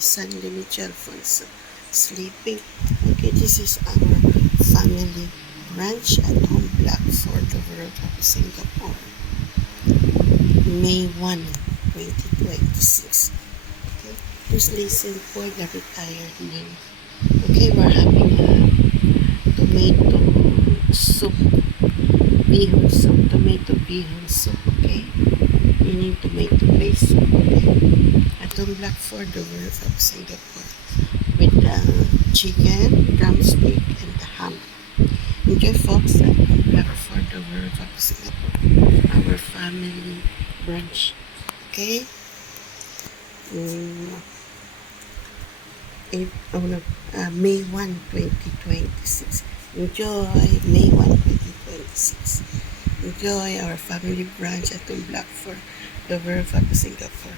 San Luigi Alfonso sleeping. Okay, this is our family branch at home block for the World of Singapore. May 1, 2026. Okay, please listen for the retired name. Okay, we're having a tomato soup, bihon soup, tomato bihon soup, okay? Meaning tomato based soup, okay? Atong black for the World of Singapore with the chicken, drumstick, and the ham. Enjoy, folks. Atong black for the World of Singapore, our family brunch, okay? May 1, 2026. Enjoy May 1, 2026. Enjoy our family brunch at the block for the World of Singapore.